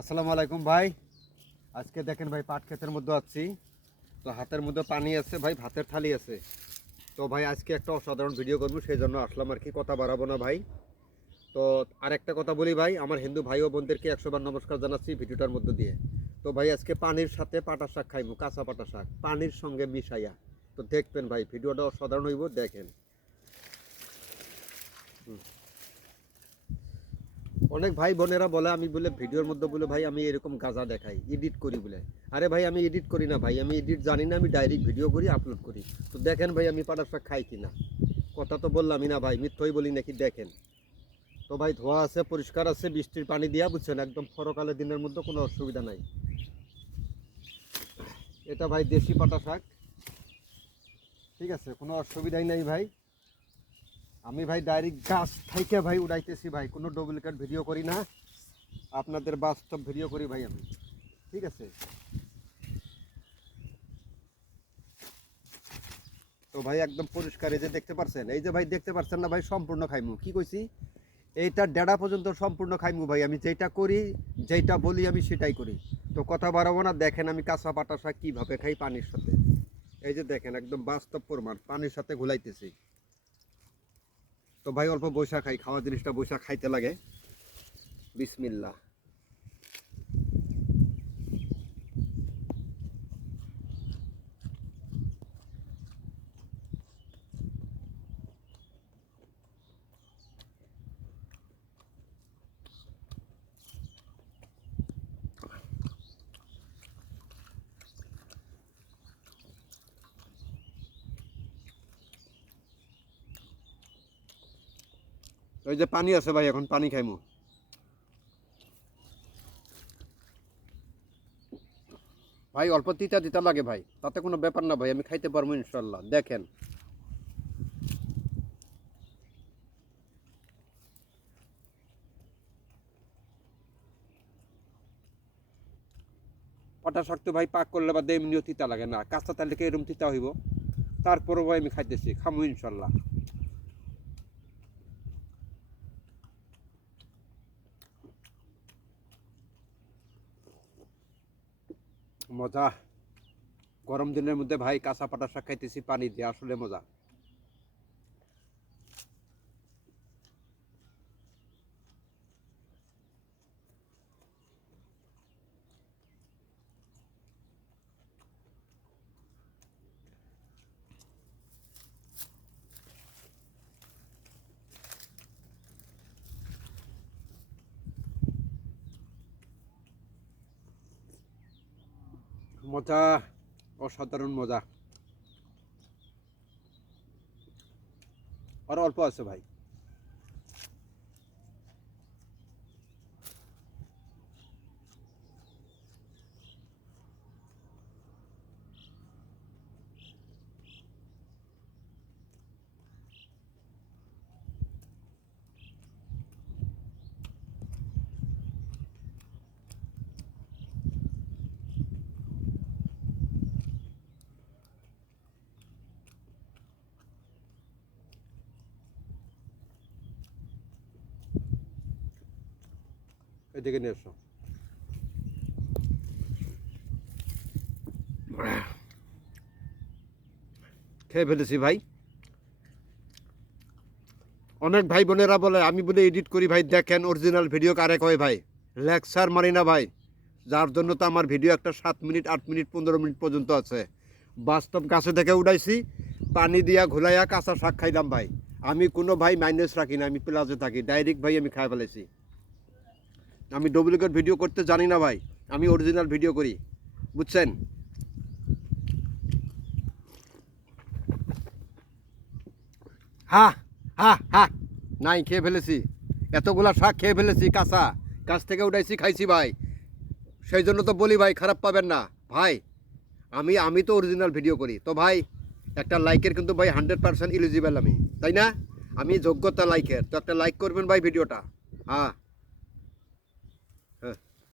আসসালামু আলাইকুম ভাই। আজকে দেখেন ভাই পাট ক্ষেতের মধ্যে আছি, তো হাতের মধ্যে পানি আছে ভাই, ভাতের থালি আছে। তো ভাই আজকে একটা অসাধারণ ভিডিও করবো, সেই জন্য আসলাম আর কি, কথা বাড়াবো না ভাই। তো আরেকটা কথা বলি ভাই, আমার হিন্দু ভাই ও বোনদেরকে 100 বার নমস্কার জানাচ্ছি ভিডিওটার মধ্যে দিয়ে। তো ভাই আজকে পানির সাথে পাটা শাক খাইবো, কাঁচা পাটা শাক পানির সঙ্গে মিশাইয়া। তো দেখবেন ভাই ভিডিওটা অসাধারণ হইব, দেখেন। অনেক ভাই বোনেরা বলে আমি বলে ভিডিওর মধ্যে বলে ভাই আমি এরকম গাঁজা দেখাই, এডিট করি বলে। আরে ভাই আমি এডিট করি না ভাই, আমি এডিট জানি না, আমি ডাইরেক্ট ভিডিও করি, আপলোড করি। তো দেখেন ভাই আমি পাটার শাক খাই কিনা। কথা তো বললামই না ভাই, মিথ্যই বলি নাকি, দেখেন। তো ভাই ধোয়া আছে, পরিষ্কার আছে, বৃষ্টির পানি দিয়া, বুঝছেন, একদম ফরকালে দিনের মধ্যে কোনো অসুবিধা নাই। এটা ভাই দেশি পাটা শাক, ঠিক আছে, কোনো অসুবিধাই নাই ভাই। আমি ভাই ডাইরেক্ট গাছ থাইকে ভাই উড়াইতেছি ভাই, কোনো ডুপ্লিকেট ভিডিও করি না, আপনাদের বাস্তব ভিডিও করি ভাই আমি, ঠিক আছে। তো ভাই একদম পরিষ্কার, এই যে দেখতে পাচ্ছেন, এই যে ভাই দেখতে পাচ্ছেন না ভাই, সম্পূর্ণ খাইমু, কি কইছি, এইটা ডেড়া পর্যন্ত সম্পূর্ণ খাইমু ভাই। আমি যেটা করি, যেটা বলি আমি সেটাই করি। তো কথা বাড়াবো না, দেখেন আমি কাঁচা পাটা শাক কীভাবে খাই পানির সাথে। এই যে দেখেন একদম বাস্তব প্রমাণ, পানির সাথে ঘুলাইতেছি। তো ভাই অল্প বৈশা খাই, খাওয়া জিনিসটা বৈশা খাইতে লাগে। বিসমিল্লাহ। ওই যে পানি আছে ভাই, এখন পানি খাইমু। ভাই অল্প তিতা তিতা লাগে ভাই, তাতে কোনো ব্যাপার না ভাই, আমি খাইতে পারবো ইনশাল্লাহ, দেখেন। পাটা শাক তো ভাই পাক করলে বা এমনিও তিতা লাগে না, কাঁচা তাহলে এরকম তিতা হইব। তারপরও ভাই আমি খাইতেছি, খামু ইনশাল্লাহ। মজা। গরম দিনের মধ্যে ভাই কাঁচা পাটা শাক খাইতেছি পানি দিয়ে, আসলে মজা। মজা, অসাধারণ মজা। আর অল্প আছে ভাই। এদিকে নিয়ে এসো। খেয়ে ফেলেছি ভাই। অনেক ভাই বোনেরা বলে আমি বলে এডিট করি ভাই, দেখেন অরিজিনাল ভিডিও কারে কয় ভাই, লেকচার মারি না ভাই। যার জন্য তো আমার ভিডিও একটা 7 মিনিট 8 মিনিট 15 মিনিট পর্যন্ত আছে। বাস্তব গাছে থেকে উঠাইছি, পানি দিয়া ঘুলাইয়া কাঁচা শাক খাইলাম ভাই। আমি কোনো ভাই মাইনাস রাখি না, আমি প্লাসে থাকি, ডাইরেক্ট ভাই আমি খাই ফেলেছি। আমি ডুপ্লিকেট ভিডিও করতে জানি না ভাই, আমি অরিজিনাল ভিডিও করি, বুঝছেন। হা হা হা, নাই খেয়ে ফেলেছি, এতগুলা শাক খেয়ে ফেলেছি, কাঁচা গাছ থেকে উঠাইছি, খাইছি ভাই। সেই জন্য তো বলি ভাই, খারাপ পাবেন না ভাই, আমি আমি তো অরিজিনাল ভিডিও করি। তো ভাই একটা লাইকের কিন্তু ভাই 100% এলিজিবল আমি, তাই না? আমি যোগ্যতা লাইকের, তো একটা লাইক করবেন ভাই ভিডিওটা। হ্যাঁ।